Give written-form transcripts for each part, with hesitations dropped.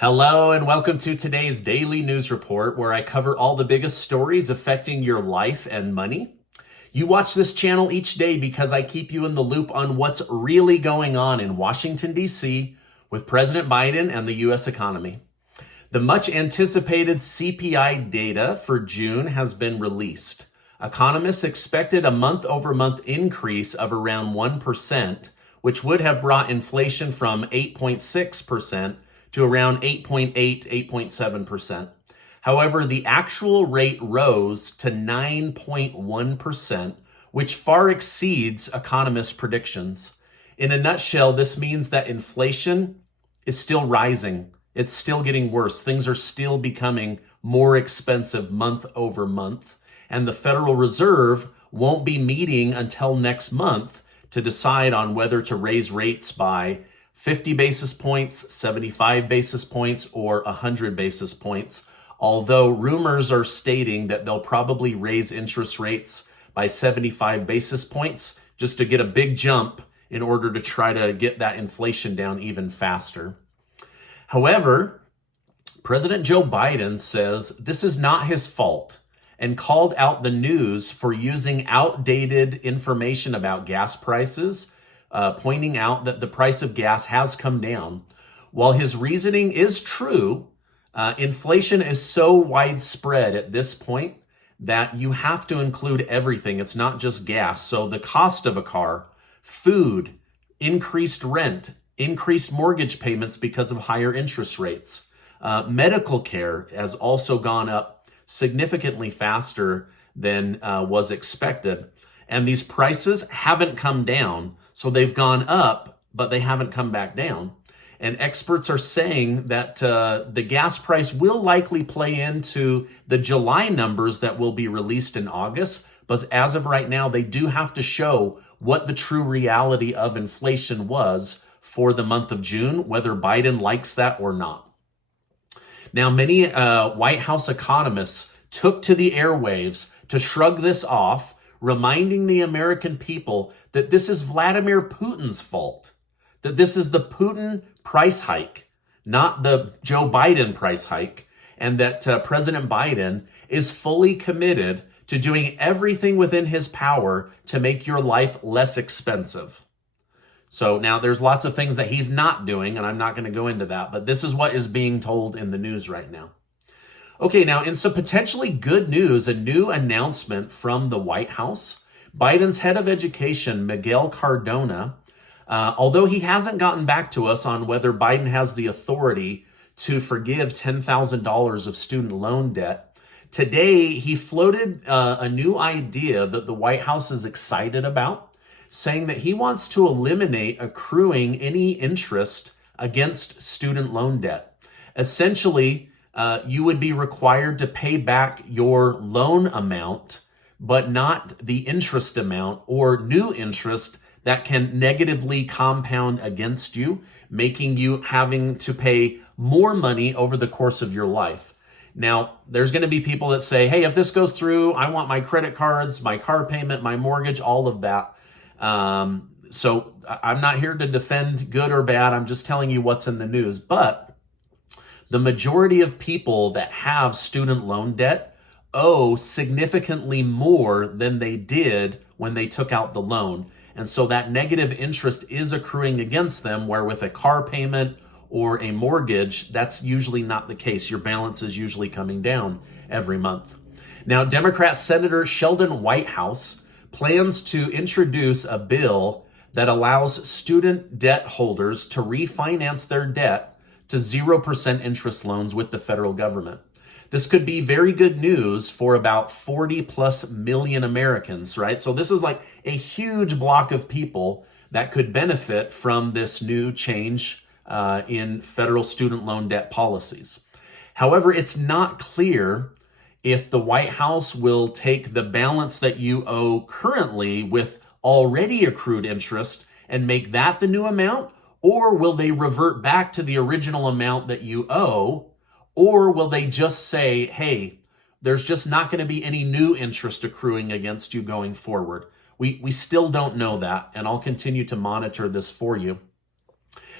Hello and welcome to today's daily news report where I cover all the biggest stories affecting your life and money. You watch this channel each day because I keep you in the loop on what's really going on in Washington, D.C. with President Biden and the U.S. economy. The much anticipated CPI data for June has been released. Economists expected a month-over-month increase of around 1%, which would have brought inflation from 8.6% to around 8.8, 8.7%. However, the actual rate rose to 9.1%, which far exceeds economists' predictions. In a nutshell, this means that inflation is still rising. It's still getting worse. Things are still becoming more expensive month over month. And the Federal Reserve won't be meeting until next month to decide on whether to raise rates by 50 basis points, 75 basis points, or 100 basis points, although rumors are stating that they'll probably raise interest rates by 75 basis points just to get a big jump in order to try to get that inflation down even faster. However, President Joe Biden says this is not his fault and called out the news for using outdated information about gas prices, pointing out that the price of gas has come down. While his reasoning is true, inflation is so widespread at this point that you have to include everything. It's not just gas. So the cost of a car, food, increased rent, increased mortgage payments because of higher interest rates. Medical care has also gone up significantly faster than was expected. And these prices haven't come down. So they've gone up, but they haven't come back down. And experts are saying that the gas price will likely play into the July numbers that will be released in August. But as of right now, they do have to show what the true reality of inflation was for the month of June, whether Biden likes that or not. Now, many White House economists took to the airwaves to shrug this off, reminding the American people that this is Vladimir Putin's fault, that this is the Putin price hike, not the Joe Biden price hike, and that President Biden is fully committed to doing everything within his power to make your life less expensive. So now there's lots of things that he's not doing, and I'm not going to go into that, but this is what is being told in the news right now. Okay, now in some potentially good news, a new announcement from the White House. Biden's head of education, Miguel Cardona, although he hasn't gotten back to us on whether Biden has the authority to forgive $10,000 of student loan debt, today he floated a new idea that the White House is excited about, saying that he wants to eliminate accruing any interest against student loan debt. Essentially, you would be required to pay back your loan amount, but not the interest amount or new interest that can negatively compound against you, making you having to pay more money over the course of your life. Now, there's going to be people that say, hey, if this goes through, I want my credit cards, my car payment, my mortgage, all of that. So I'm not here to defend good or bad. I'm just telling you what's in the news. But the majority of people that have student loan debt owe significantly more than they did when they took out the loan. And so that negative interest is accruing against them, where with a car payment or a mortgage, that's usually not the case. Your balance is usually coming down every month. Now, Democrat Senator Sheldon Whitehouse plans to introduce a bill that allows student debt holders to refinance their debt to 0% interest loans with the federal government. This could be very good news for about 40 plus million Americans, right? So this is like a huge block of people that could benefit from this new change in federal student loan debt policies. However, it's not clear if the White House will take the balance that you owe currently with already accrued interest and make that the new amount, or will they revert back to the original amount that you owe? Or will they just say, hey, there's just not going to be any new interest accruing against you going forward? We still don't know that, and I'll continue to monitor this for you.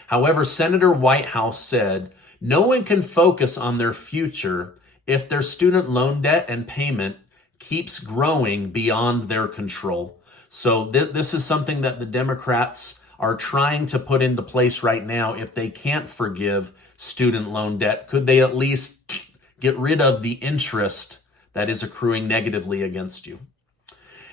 However, Senator Whitehouse said, No one can focus on their future if their student loan debt and payment keeps growing beyond their control. So this is something that the Democrats are trying to put into place right now. If they can't forgive student loan debt, could they at least get rid of the interest that is accruing negatively against you?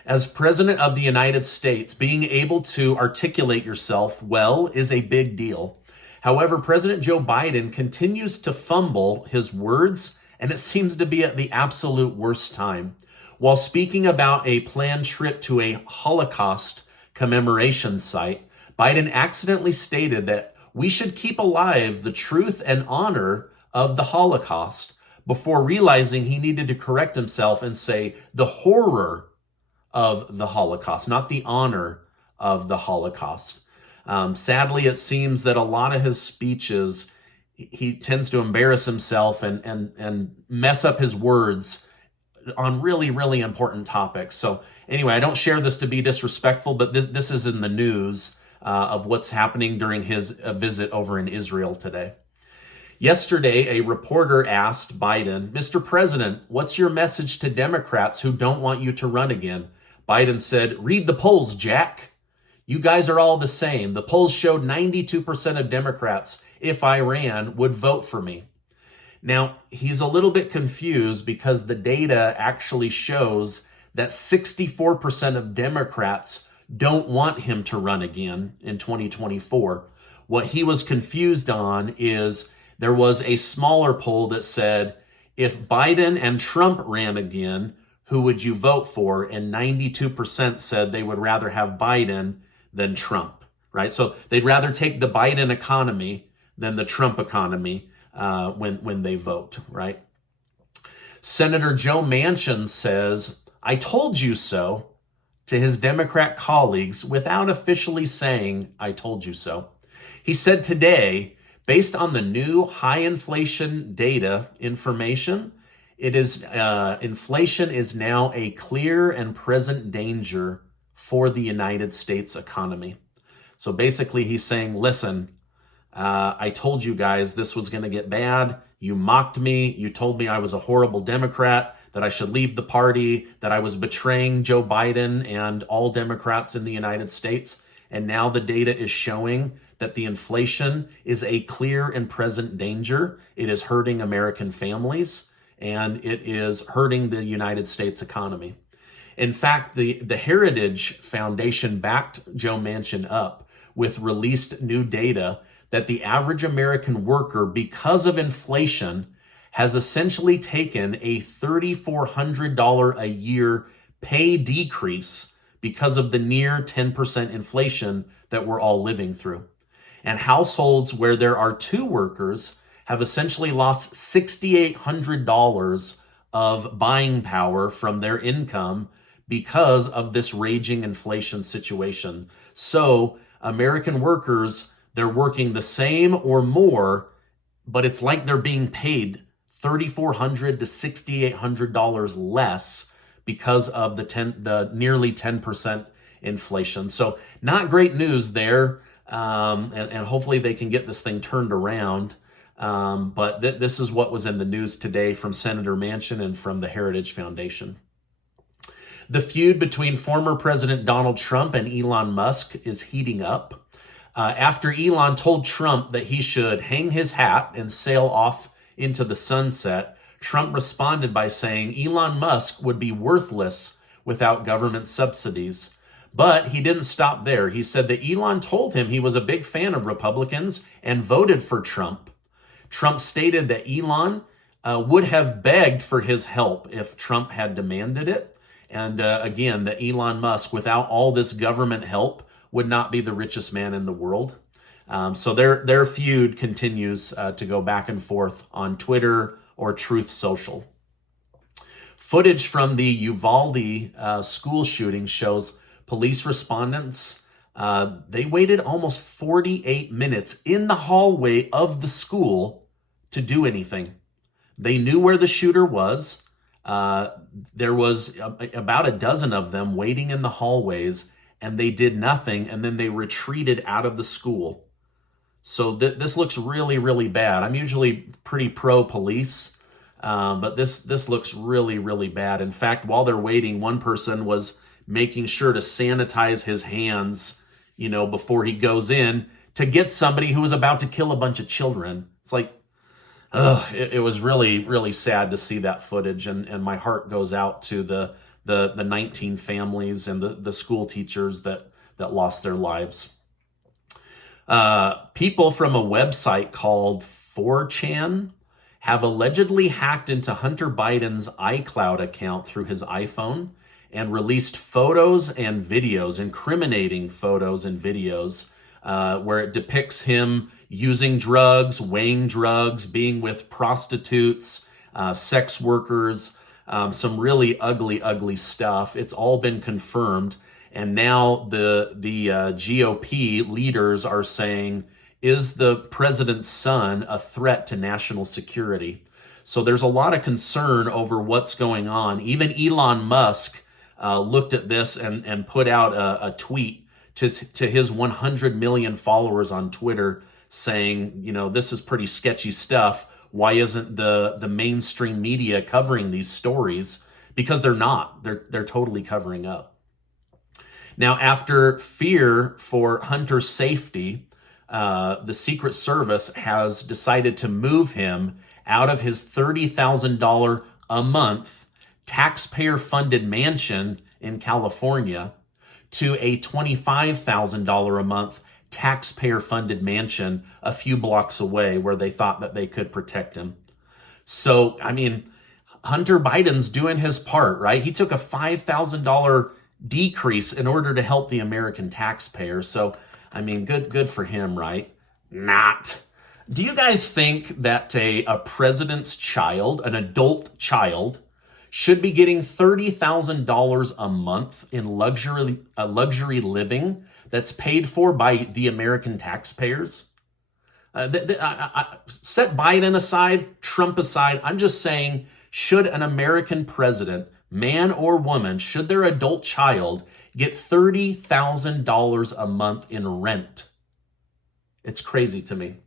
As President of the United States, being able to articulate yourself well is a big deal. However, President Joe Biden continues to fumble his words, and it seems to be at the absolute worst time. While speaking about a planned trip to a Holocaust commemoration site, Biden accidentally stated that we should keep alive the truth and honor of the Holocaust before realizing he needed to correct himself and say the horror of the Holocaust, not the honor of the Holocaust. Sadly, it seems that a lot of his speeches, he tends to embarrass himself and mess up his words on really, really important topics. So anyway, I don't share this to be disrespectful, but this is in the news of what's happening during his visit over in Israel today. Yesterday, a reporter asked Biden, Mr. President, what's your message to Democrats who don't want you to run again? Biden said, read the polls, Jack. You guys are all the same. The polls showed 92% of Democrats, if I ran, would vote for me. Now, he's a little bit confused because the data actually shows that 64% of Democrats don't want him to run again in 2024. What he was confused on is there was a smaller poll that said, if Biden and Trump ran again, who would you vote for? And 92% said they would rather have Biden than Trump, right? So they'd rather take the Biden economy than the Trump economy when they vote, right? Senator Joe Manchin says, I told you so to his Democrat colleagues without officially saying, I told you so. He said today, based on the new high inflation data information, inflation is now a clear and present danger for the United States economy. So basically he's saying, listen, I told you guys this was going to get bad. You mocked me. You told me I was a horrible Democrat, that I should leave the party, that I was betraying Joe Biden and all Democrats in the United States. And now the data is showing that the inflation is a clear and present danger. It is hurting American families, and it is hurting the United States economy. In fact, the Heritage Foundation backed Joe Manchin up with released new data that the average American worker, because of inflation, has essentially taken a $3,400 a year pay decrease because of the near 10% inflation that we're all living through. And households where there are two workers have essentially lost $6,800 of buying power from their income because of this raging inflation situation. So American workers, they're working the same or more, but it's like they're being paid $3,400 to $6,800 less because of the nearly 10% inflation. So not great news there, and hopefully they can get this thing turned around. But this is what was in the news today from Senator Manchin and from the Heritage Foundation. The feud between former President Donald Trump and Elon Musk is heating up. After Elon told Trump that he should hang his hat and sail off into the sunset, Trump responded by saying Elon Musk would be worthless without government subsidies. But he didn't stop there. He said that Elon told him he was a big fan of Republicans and voted for Trump. Trump stated that Elon would have begged for his help if Trump had demanded it. And again, that Elon Musk, without all this government help, would not be the richest man in the world. So their feud continues to go back and forth on Twitter or Truth Social. Footage from the Uvalde school shooting shows police respondents, they waited almost 48 minutes in the hallway of the school to do anything. They knew where the shooter was. There was about a dozen of them waiting in the hallways, and they did nothing, and then they retreated out of the school. So this looks really, really bad. I'm usually pretty pro-police, but this looks really, really bad. In fact, while they're waiting, one person was making sure to sanitize his hands, before he goes in to get somebody who was about to kill a bunch of children. It's like, it was really, really sad to see that footage, and my heart goes out to the 19 families and the school teachers that lost their lives. People from a website called 4chan have allegedly hacked into Hunter Biden's iCloud account through his iPhone and released photos and videos, incriminating photos and videos, where it depicts him using drugs, weighing drugs, being with prostitutes, sex workers, some really ugly, ugly stuff. It's all been confirmed. And now the GOP leaders are saying, is the president's son a threat to national security? So there's a lot of concern over what's going on. Even Elon Musk looked at this and put out a tweet to his 100 million followers on Twitter saying, this is pretty sketchy stuff. Why isn't the mainstream media covering these stories? Because they're not. They're totally covering up. Now, after fear for Hunter's safety, the Secret Service has decided to move him out of his $30,000 a month taxpayer-funded mansion in California to a $25,000 a month taxpayer-funded mansion a few blocks away where they thought that they could protect him. So, Hunter Biden's doing his part, right? He took a $5,000 decrease in order to help the American taxpayer. So, good for him, right? Not. Do you guys think that a president's child, an adult child, should be getting $30,000 a month in luxury living that's paid for by the American taxpayers? Set Biden aside, Trump aside, I'm just saying, should an American president, man or woman, should their adult child get $30,000 a month in rent? It's crazy to me.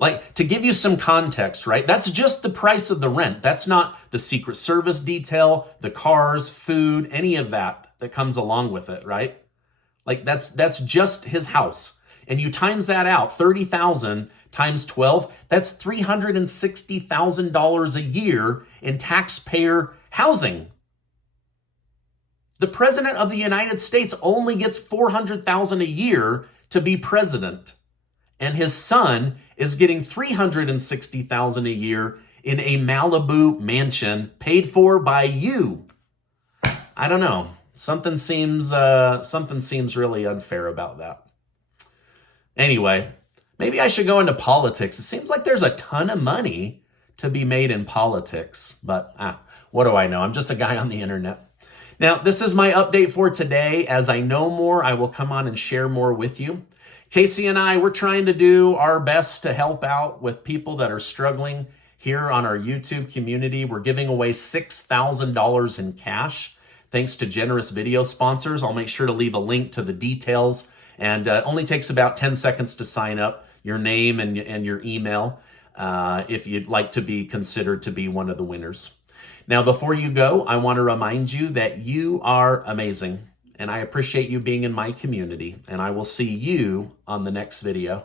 Like, to give you some context, right? That's just the price of the rent. That's not the Secret Service detail, the cars, food, any of that comes along with it, right? Like, that's just his house. And you times that out, 30,000 times 12, that's $360,000 a year in taxpayer housing. The president of the United States only gets $400,000 a year to be president. And his son is getting $360,000 a year in a Malibu mansion paid for by you. I don't know. Something seems really unfair about that. Anyway, maybe I should go into politics. It seems like there's a ton of money to be made in politics, but what do I know? I'm just a guy on the internet. Now, this is my update for today. As I know more, I will come on and share more with you. Casey and I, we're trying to do our best to help out with people that are struggling here on our YouTube community. We're giving away $6,000 in cash thanks to generous video sponsors. I'll make sure to leave a link to the details, and it only takes about 10 seconds to sign up, your name and your email, if you'd like to be considered to be one of the winners. Now, before you go, I want to remind you that you are amazing, and I appreciate you being in my community, and I will see you on the next video.